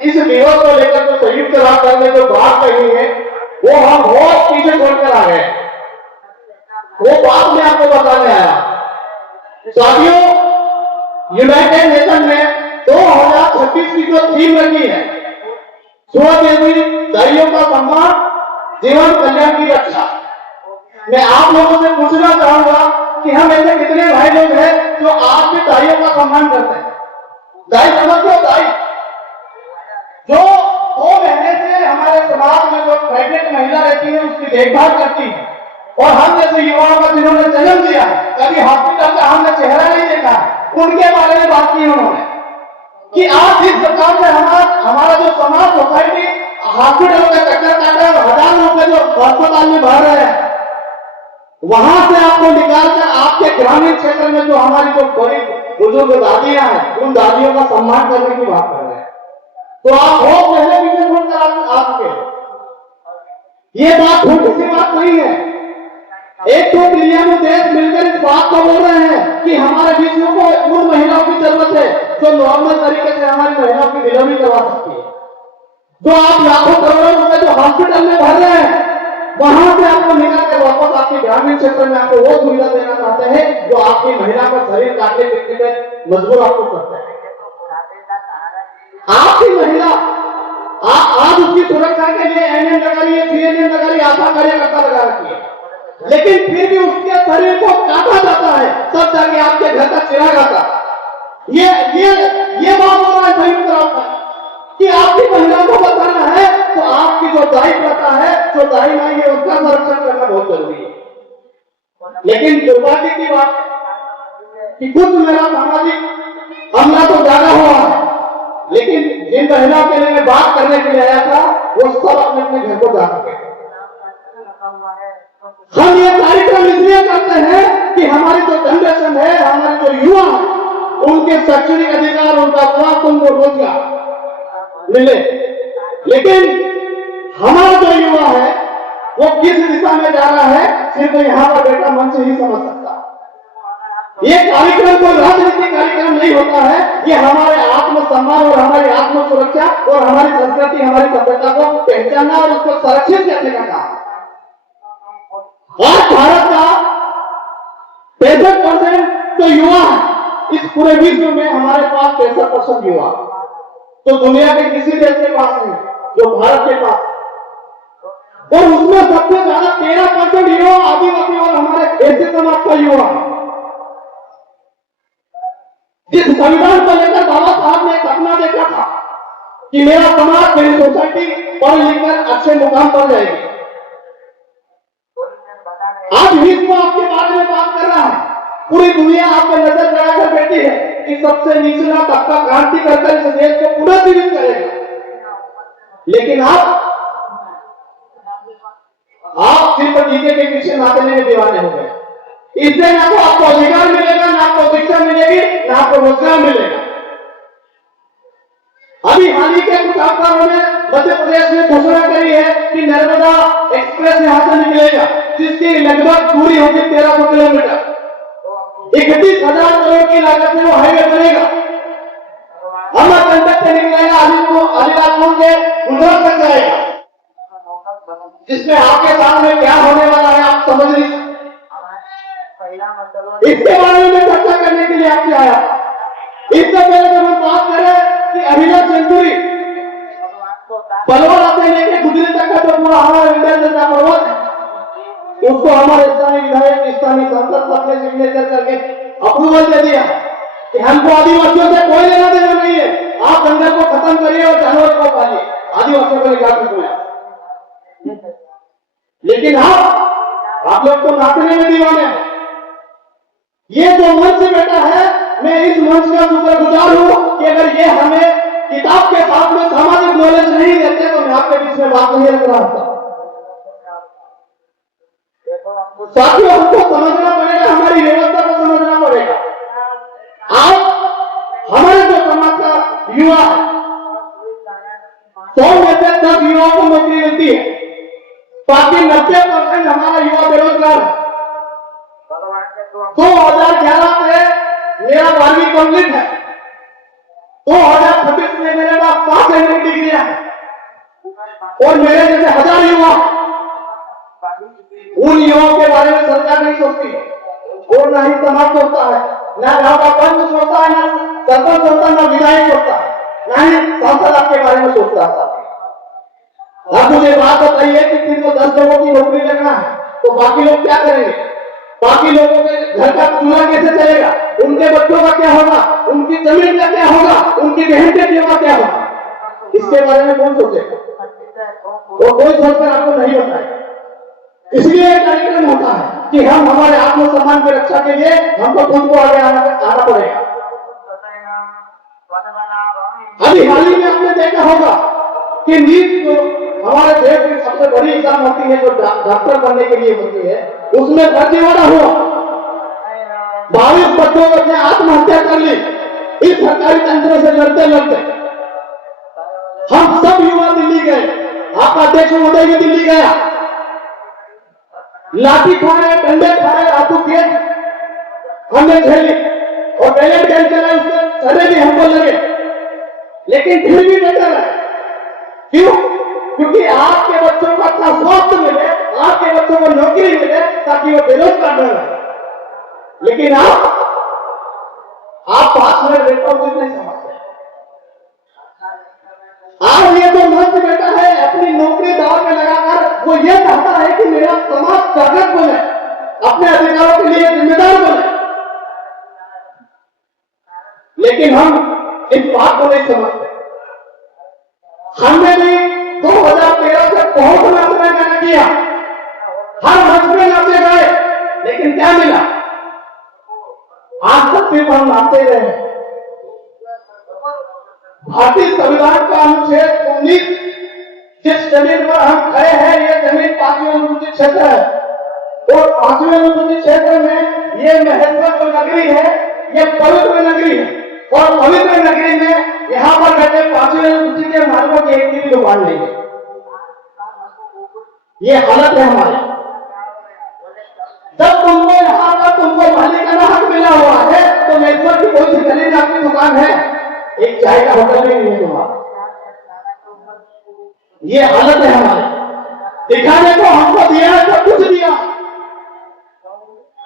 इस दिवस को लेकर जो संयुक्त राष्ट्र ने जो बात कही है वो हम बहुत पीछे छोड़कर आ गए, वो बात मैं आपको बताने आया। साथियों, यूनाइटेड नेशन ने 2026 की जो थीम रखी है, स्वदेशी दाइयों का सम्मान, जीवन कल्याण की रक्षा। मैं आप लोगों से पूछना चाहूंगा कि हम ऐसे कितने भाई लोग हैं जो आज भी दाइयों का सम्मान करते हैं। दाई समझते हो? दाई जो 2 महीने से हमारे समाज में जो प्रेग्नेंट महिला रहती है उसकी देखभाल करती है, और हम जैसे युवाओं का जिन्होंने जन्म दिया है, कभी हॉस्पिटल का हमने चेहरा नहीं देखा, उनके बारे में बात की उन्होंने कि आज जिस प्रकार से हमारा जो समाज सोसाइटी हॉस्पिटल का चक्कर काट रहे हैं, हजार रुपए जो अस्पताल में भर रहे हैं, वहां से आपको निकालकर आपके ग्रामीण क्षेत्र में जो हमारी जो बड़ी बुजुर्ग दादियां हैं, उन दादियों का सम्मान करने की बात कर रहे हैं। तो आप बहुत पहले पीछे छोड़कर आपके ये बात छोटी सी बात नहीं है। 100 बिलियन देश मिलकर इस बात को बोल रहे हैं कि हमारे विश्व को उन महिलाओं की जरूरत है जो नॉर्मल तरीके से हमारी महिलाओं की डिलीवरी करवा सकती है। जो आप लाखों करोड़ों रुपए जो हॉस्पिटल में भर रहे हैं, वहां से आपको निकाल कर वापस आपके ग्रामीण क्षेत्र में आपको वो सुविधा देना चाहते हैं जो आपकी महिला का शरीर काटने पीटने में मजबूर आपको करते हैं। आपकी महिला आज उसकी सुरक्षा के लिए एनएम लगा रही है, सीएनएम लगा रही है, आशा कार्यकर्ता लगा रखी है, लेकिन फिर भी उसके शरीर को काटा जाता है, तब जाके आपके घर का चिराग आता। ये बात हो रहा है संयुक्त राष्ट्र कि आपकी महिला को बचाना है तो आपकी जो दाई प्रथा है, जो दाई माई है, उसका संरक्षण करना बहुत जरूरी है। लेकिन दुर्भाग्य की बात कि कुछ मेरा सामाजिक हमला तो ज्यादा हुआ है, लेकिन जिन महिलाओं के लिए मैं बात करने के लिए आया था वो सब अपने अपने घर को जा चुके। हम ये कार्यक्रम इसलिए करते हैं कि हमारी जो जनरेशन है, हमारे जो युवा है, उनके शैक्षणिक अधिकार, उनका स्वास्थ्य, उनको रोजगार मिले। लेकिन हमारा जो युवा है वो किस दिशा में जा रहा है, सिर्फ यहाँ पर बैठा मन से ही समझ सकता। ये कार्यक्रम कोई राजनीतिक कार्यक्रम नहीं होता है, ये हमारे आत्मसम्मान और हमारी आत्म सुरक्षा और हमारी संस्कृति, हमारी सभ्यता को पहचानना और उसको संरक्षित करने का काम। आज भारत का 65% तो युवा है, इस पूरे विश्व में हमारे पास 65% युवा, तो दुनिया के किसी देश के पास नहीं जो भारत के पास, और उसमें सबसे ज्यादा 13% युवा आदिवासी और हमारे ऐसे समाज का युवा। जिस संविधान को लेकर बाबा साहब ने एक सपना देखा था कि मेरा समाज, मेरी सोसाइटी पढ़ लिखकर अच्छे मुकाम पर जाएगी, आज विश्व आपके बारे में बात कर रहा है, पूरी दुनिया आप पर नजर लगाकर बैठी है कि सबसे निचला तबका क्रांति करकर इस देश को पुनर्जीवित करेगा। लेकिन आप सिर्फ टीके के पीछे नाचने में दीवाने हो गए। इससे ना तो आपको अधिकार मिलेगा, ना आपको शिक्षा मिलेगी, ना आपको रोजगार मिलेगा। अभी हाल ही के कुछ अखबारों ने मध्य प्रदेश में घोषणा करी है कि नर्मदा एक्सप्रेस यहां से निकलेगा, जिसकी लगभग दूरी होगी 1300 किलोमीटर। 31,000 करोड़ की लागत में वो हाईवे बनेगा। अमरकंटक से निकलेगा, अलीराजपुर के गुजरात तक जाएगा, जिसमें आपके सामने क्या होने वाला है आप समझ नहीं सकते। इसके बारे में चर्चा करने के लिए आपसे आया। इससे पहले जब हम बात करें कि अभिनव सेंचुरी बलवाड़ा से लेकर गुजरी तक का जो पूरा हमारा इंडिया जनता पर्वत है, उसको हमारे स्थानीय विधायक, स्थानीय सांसद सबने सिग्नेचर करके अप्रूवल दे दिया कि हमको आदिवासियों से कोई लेना देना नहीं है, आप जंगल को खत्म करिए और जानवर को पालिए, आदिवासियों को निकाल सकते। लेकिन आप लोग तो नाचने में दीवाने हैं। ये जो मंच बैठा है, मैं इस मंच का शुक्रगुजार हूं कि अगर ये हमें किताब के साथ में सामाजिक नॉलेज नहीं देते तो मैं आपके बीच में बात नहीं रख रहा था। साथियों, हमको समझना पड़ेगा, हमारी व्यवस्था को समझना पड़ेगा। आज हमारे जो समाज का युवा है, 100 में से 10 युवाओं को नौकरी मिलती है, बाकी 90% हमारा युवा बेरोजगार है। 2011 से मेरा 12वीं कंप्लीट है, 2026 में मेरे पास 5 डिग्री हैं और मेरे जैसे हजार युवा, उन युवाओं के बारे में सरकार नहीं सोचती और ना ही समाज सोचता है, ना गांव का पंच सोचता है, ना सरपंच सोचता है, ना विधायक सोचता है, ना ही सांसद आपके बारे में सोचता है। आप मुझे बात बताइए कि 310 लोगों की नौकरी लगना है तो बाकी लोग क्या करेंगे? बाकी लोगों के घर का चूल्हा कैसे चलेगा? उनके बच्चों का क्या होगा? उनकी जमीन का क्या होगा? उनकी बहन बेटियों का क्या होगा? इसके बारे में कौन सोचेगा? वो कोई सोचकर आपको नहीं बताएगा। इसलिए एक कार्यक्रम होता है कि हम हमारे आत्मसम्मान की रक्षा के लिए हमको खुद को आगे आना पड़ेगा। अभी हाल ही में आपने देखा होगा कि नीट जो हमारे देश की सबसे बड़ी एग्जाम होती है, जो डॉक्टर बनने के लिए होती है, उसमें फर्जीवाड़ा हुआ। 22 बच्चों ने आत्महत्या कर ली इस सरकारी तंत्र से लड़ते लड़ते। हम सब युवा दिल्ली गए, आपका अध्यक्ष महोदय भी दिल्ली गया, लाठी खाए, डंडे खाए, आंसू किए, हमने झेली और पहले भी चला, उसके सड़े भी हमको लगे, लेकिन फिर भी डटे रहे। क्यों? क्योंकि आपके बच्चों को अच्छा स्वास्थ्य मिले, आपके बच्चों को नौकरी मिले, ताकि वो बेरोजगार न रहे। लेकिन आप पास में बेटा कुछ नहीं समझते। आज ये जो मंच बेटा है, अपनी नौकरी दाव में लगाकर वो ये चाहता है कि मेरा समाज जागृत बने, अपने अधिकारों के लिए जिम्मेदार बने, लेकिन हम इस बात को नहीं समझते। हमने भी 2013 से बहुत नाचना किया, हर मंच में नाचे गए, लेकिन क्या मिला? आज तक सिर्फ हम नाचते रहे। भारतीय संविधान का अनुच्छेद 19, जिस जमीन पर हम खड़े हैं, ये जमीन 5वीं अनुसूचित क्षेत्र है और 5वीं अनुसूचित क्षेत्र में ये महेश्वर जो नगरी है, ये पवित्र नगरी है और पवित्र नगरी में यहाँ पर बैठे 5वीं अनुसूचित के मालिकों की एक भी दुकान नहीं है। ये हालत है हमारी। जब तुमको यहाँ पर तुमको मालिकाना हक मिला हुआ है तो महेश्वर की कोई सी गली में आपकी दुकान है? एक चाय का होटल भी नहीं है तुम्हारा। ये हालत है हमारी। दिखाने को हमको दिया है, सब कुछ दिया,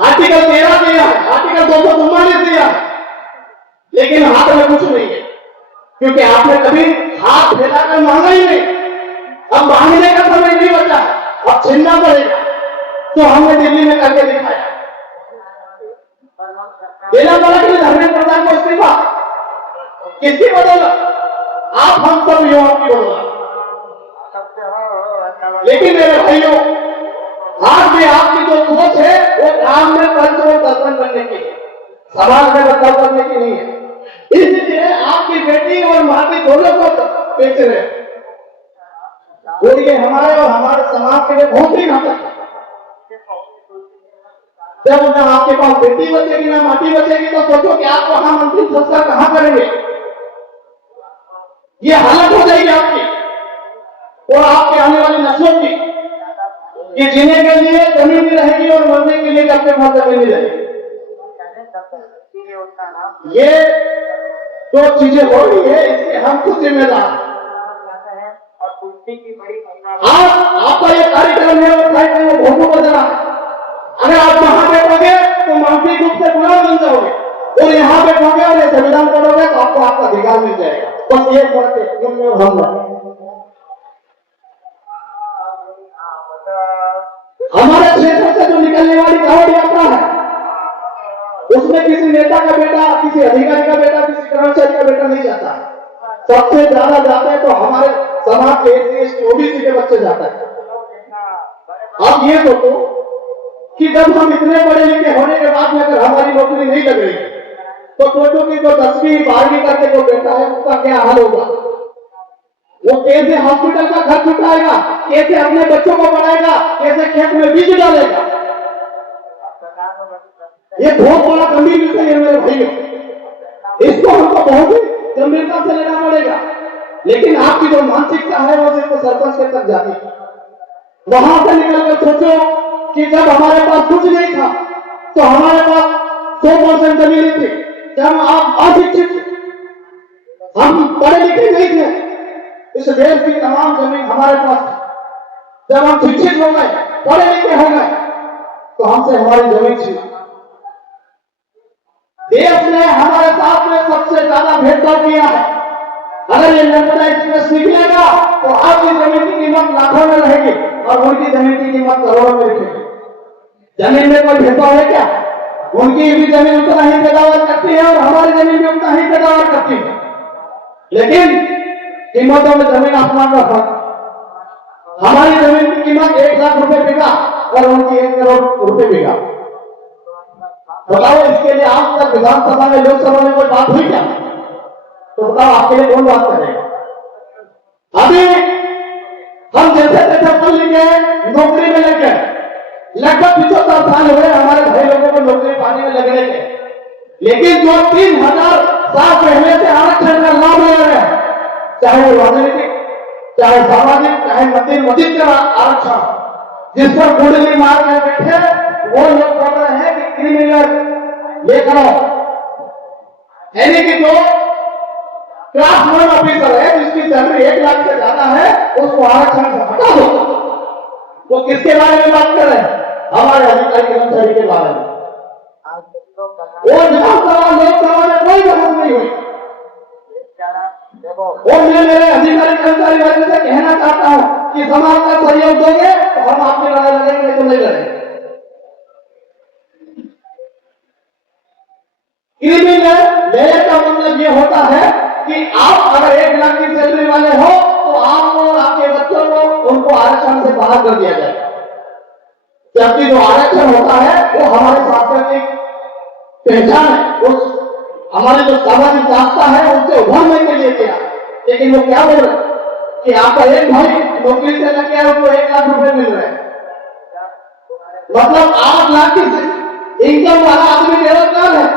आर्टिकल 13 दिया है, आर्टिकल 244 दिया है, लेकिन हाथ में कुछ नहीं है, क्योंकि आपने कभी हाथ फैलाकर मांगा ही नहीं। अब मांगने का समय नहीं बचा, अब छीनना पड़ेगा। तो हमने दिल्ली में करके दिखाया। देना पड़ा कि धर्मेंद्र प्रधान को इस्तीफा, किसकी बदौलत? आप हम सब युवाओं की बदौलत। लेकिन मेरे भाइयों, आज भी आपकी जो सोच है वो काम में पंच और दर्पण करने की है, समाज में बदलाव करने की नहीं है। इसलिए आपकी बेटी और माँ की दोनों को बेच रहे हैं और ये हमारे और हमारे समाज के लिए बहुत ही घातक है। जब ना आपके पास बेटी बचेगी ना माटी बचेगी तो सोचो कि आप वहां मंत्री संस्कार कहां करेंगे? ये हालत हो जाएगी आपकी और आपके आने वाली नस्लों की, कि जीने के लिए जमीन नहीं रहेगी और मरने के लिए अपने पास जमीन नहीं रहेगी। ये जो चीजें हो रही है इसके हम खुद जिम्मेदार। आज आपका ये कार्यक्रम है और कार्यक्रम भोटों को जरा, अगर आप वहां बैठोगे तो मानसिक रूप से गुलाम बन जाओगे और यहाँ बैठोगे और ये संविधान पढ़ोगे तो आपको आपका अधिकार मिल जाएगा। बस ये फर्क है क्योंकि हम हमारे क्षेत्र से जो निकलने वाली कावड़ यात्रा है उसमें किसी नेता का बेटा, किसी अधिकारी का बेटा, किसी कर्मचारी का बेटा नहीं जाता है। सबसे ज्यादा जाते हैं तो हमारे समाज के एससी ओबीसी के बच्चे जाते हैं। अब ये सोचो कि जब हम इतने पढ़े लिखे होने के बाद में अगर हमारी नौकरी नहीं लग रही तो सोचो कि जो 10वीं 12वीं करके जो बेटा है उसका क्या हाल होगा? वो कैसे हॉस्पिटल का खर्च उठाएगा, कैसे अपने बच्चों को पढ़ाएगा, कैसे खेत में बीज डालेगा? ये बहुत बड़ा गंभीर विषय है मेरे भाइयों, इसको हमको बहुत ही गंभीरता से लेना पड़ेगा। लेकिन आपकी जो मानसिकता है वो सिर्फ सरपंच के तक जाती है। वहां से निकलकर सोचो कि जब हमारे पास कुछ नहीं था तो हमारे पास 100% जमीन थी, जब आप अशिक्षित, हम पढ़े लिखे नहीं थे, इस देश की तमाम जमीन हमारे पास है। जब हम शिक्षित हो गए, पढ़े लिखे हो गए, तो हमसे हमारी जमीन छीनी। देश ने हमारे साथ में सबसे ज्यादा भेदभाव किया है। अगर ये नर्मदा एक्सप्रेस निकलेगा तो आपकी जमीन की कीमत लाखों में रहेगी और उनकी जमीन की कीमत करोड़ों में रहेगी। जमीन में कोई भेदभाव है क्या? उनकी भी जमीन उतना ही पैदावार करती है और हमारी जमीन भी उतना ही पैदावार करती है, लेकिन कीमतों में जमीन आसमान का फर्क। हमारी जमीन की कीमत 1 लाख रुपए बीघा और उनकी 1 करोड़ रुपए बीघा। बताओ, इसके लिए आज तक विधानसभा में, लोकसभा में कोई बात हुई क्या? तो बताओ, आपके लिए कौन बात करेगा? अभी हम जैसे तैसे पढ़ लिखे नौकरी में लग गए, लगभग 75 साल हुए हमारे भाई लोगों को नौकरी पाने में लगने के, लेकिन जो 3000 साल पहले से आरक्षण का लाभ ले रहे हैं, चाहे वो राजनीतिक, चाहे सामाजिक, चाहे मंदिर मस्जिद का आरक्षण, जिस पर कुंडली मार कर बैठे, वो लोग बोल रहे हैं कि क्रिमिनल ये करो, यानी कि जो क्लास 1 ऑफिसर है जिसकी सैलरी 1 लाख से ज्यादा है, उसको आरक्षण से हटा दो। वो किसके बारे में बात कर रहे हैं? हमारे अधिकारी कर्मचारी के बारे में। वो विधानसभा लोकसभा में कोई बहस नहीं हुई। और मैं मेरे अधिकारी कर्मचारी वर्ग से कहना चाहता हूं कि समाज का सहयोग दोगे तो हम आपकी लड़ाई लड़ेंगे, नहीं तो नहीं लड़ेंगे। क्रिमिनल लेयर का मतलब ये होता है कि आप अगर 1 लाख की सैलरी वाले हो तो आपको और आपके बच्चों को उनको आरक्षण से बाहर कर दिया जाएगा, जबकि जो आरक्षण होता है वो हमारे सांस्कृतिक पहचान है, उस हमारे जो सामाजिक रास्ता है उससे उभरने के लिए किया। लेकिन वो क्या बोल रहे कि आपका एक भाई नौकरी से लग गया, उसको 1 लाख रुपए मिल रहे हैं, मतलब 8 लाख की इनकम वाला आदमी बेरोजगार है,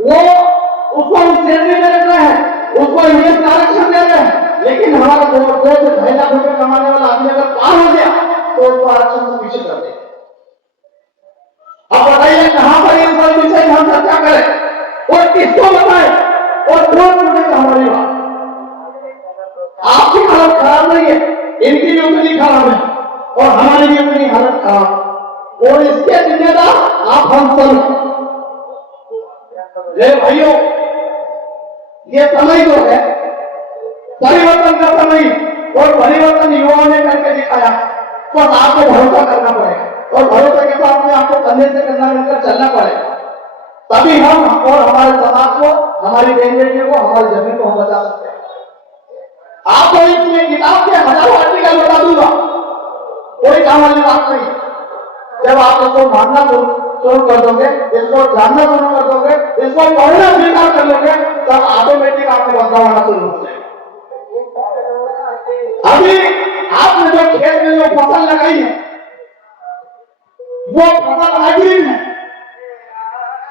वो उसको सैलरी दे रहे हैं, उसको यूएस आरक्षण दे रहे हैं, लेकिन हमारा 2 से 2.5 लाख रुपए कमाने वाला आदमी अगर पार हो गया तो उसको आरक्षण से पीछे कर दे। अब बताइए कहां पर इस पर विषय हम चर्चा करें और किसको बताएं और कौन सुनेगा हमारी बात? आपकी हालत खराब नहीं है, इनकी भी उतनी खराब है और हमारी भी उतनी हालत खराब, और इसके जिम्मेदार आप हम सब। भाइयों, ये समय जो है परिवर्तन का समय, और परिवर्तन युवाओं ने करके दिखाया, तो आपको भरोसा करना पड़ेगा और भरोसे के साथ में आपको कंधे से कंधा मिलकर चलना पड़ेगा, तभी हम और हमारे समाज को, हमारी बहन बेटियों को, हमारी जमीन को हम बचा सकते हैं। आपको इसमें किताब के हजारों आर्टिकल बता दूंगा, कोई काम वाली बात नहीं। जब आप इसको मानना शुरू कर दोगे, इसको जानना शुरू कर दोगे, इसको पढ़ना स्वीकार कर लोगे, तब ऑटोमेटिक आपको बदलाव आना शुरू हो जाएगा। अभी आपने जो खेत में जो फसल लगाई है वो फसल हाइब्रिड है।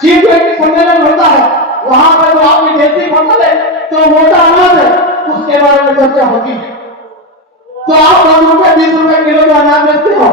G20 सम्मेलन होता है, वहां पर जो आपकी देसी फसल है, जो मोटा अनाज है, उसके बारे में चर्चा होती है। तो आप 10 रुपए 20 रुपए किलो जो अनाज बेचते हो,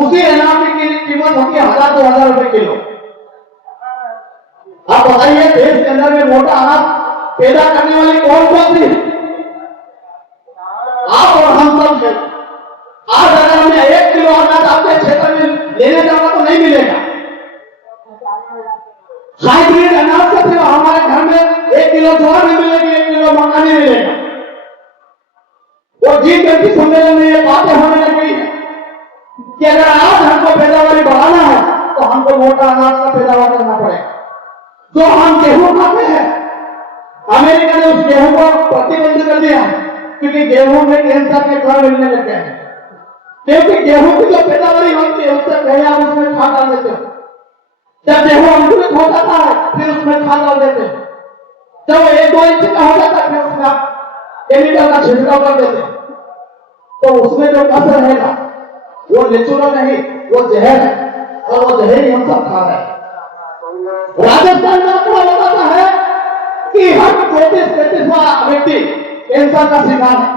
उसी अनाज की कीमत होती है 1000-2000 रुपए किलो। आप बताइए देश के अंदर में मोटा अनाज पैदा करने वाली कौन कौन सी है? आप और हम सब हैं। आज अगर हमें 1 किलो अनाज आपके क्षेत्र में लेने जाना तो नहीं मिलेगा। हाइब्रिड अनाज से सिर्फ हमारे घर में 1 किलो ज्वार नहीं मिलेगी, 1 किलो मक्का नहीं मिलेगा। और G20 सम्मेलन में ये बातें होने लगी है कि अगर आज हमको पैदावारी बढ़ाना है तो हमको मोटा अनाज का पैदावार करना पड़ेगा। जो हम गेहूं खाते हैं, अमेरिका ने उस गेहूं को प्रतिबंध कर दिया है, क्योंकि गेहूं में कैंसर के कारण मिलने लग गए हैं। क्योंकि गेहूं की जो पैदावारी होती है उससे पहले आप उसमें खाद डाल देते हो। जब गेहूं अंकुरित हो जाता है फिर उसमें खाद डाल देते हैं। जब वो 1-2 इंच का हो जाता है फिर उसमें आप केमिकल का छिड़काव कर देते हैं। तो उसमें जो कस रहेगा वो नेचुरल नहीं, वो जहर है, और वो जहर ही हम सब खा रहे हैं। राजस्थान में आपको बताता है कि हर 34-35वां व्यक्ति कैंसर का शिकार है।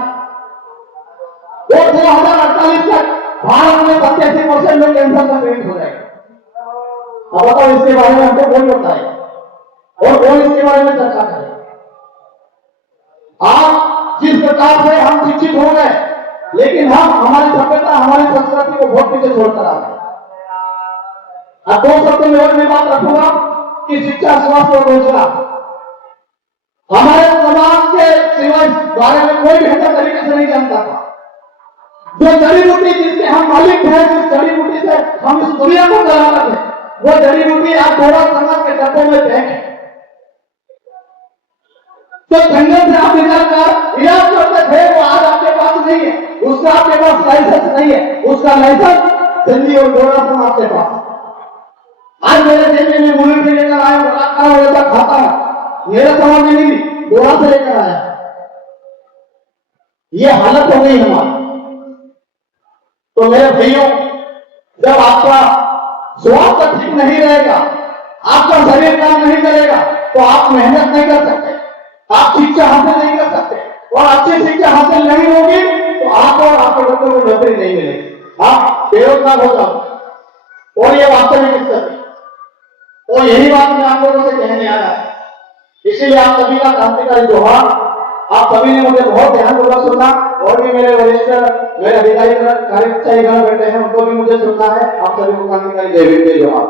वो 2048 तक भारत में 87% लोग कैंसर का पीड़ित हो जाएंगे। अब बताओ इसके बारे में हमको कौन बताए और कौन इसके बारे में चर्चा करे? आप जिस प्रकार से हम शिक्षित हो गए, लेकिन हम हमारी सभ्यता, हमारी संस्कृति को बहुत पीछे छोड़कर आ गए। अब 2 शब्दों में और मैं बात रखूंगा कि शिक्षा, स्वास्थ्य और रोजगार, हमारे समाज के सिवा इस बारे में कोई बेहतर तरीके से नहीं जानता था। जो जड़ी बूटी जिसके हम मालिक थे, जिस जड़ी बूटी से हम इस दुनिया को चला रहे थे, वो जड़ी बूटी आज थोड़ा समाज के डब्बों में फेंक। तो जंगल से आप निकालकर इलाज करते थे, वो आज आपके पास नहीं है, उसका आपके पास लाइसेंस नहीं है, उसका लाइसेंस दिल्ली और गोरखपुर आपके पास। आज मेरे जेब में मुर्गी से लेकर आया, बड़ा हो जाता खाता है, मेरे समाज में नहीं, गोरा से लेकर आया। ये हालत हो गई हमारी। तो मेरे भाइयों, जब आपका स्वास्थ्य ठीक नहीं रहेगा, आपका शरीर काम नहीं करेगा, तो आप मेहनत नहीं कर सकते, आप शिक्षा हासिल नहीं कर सकते, और अच्छी शिक्षा हासिल नहीं होगी तो आप और आपके बच्चों को नौकरी नहीं मिलेगी, आप बेरोजगार हो जाओगे। और ये वास्तविक स्थिति, और यही बात मैं आप लोगों से कहने आया। इसीलिए आप सभी का क्रांतिकारी जोहार। आप सभी ने मुझे बहुत ध्यानपूर्वक सुना, और भी मेरे वरिष्ठ, मेरे अधिकारी कार्यकर्ता बैठे हैं, उनको भी मुझे सुनना है। आप सभी को क्रांतिकारी जय भीम, जय जोहार।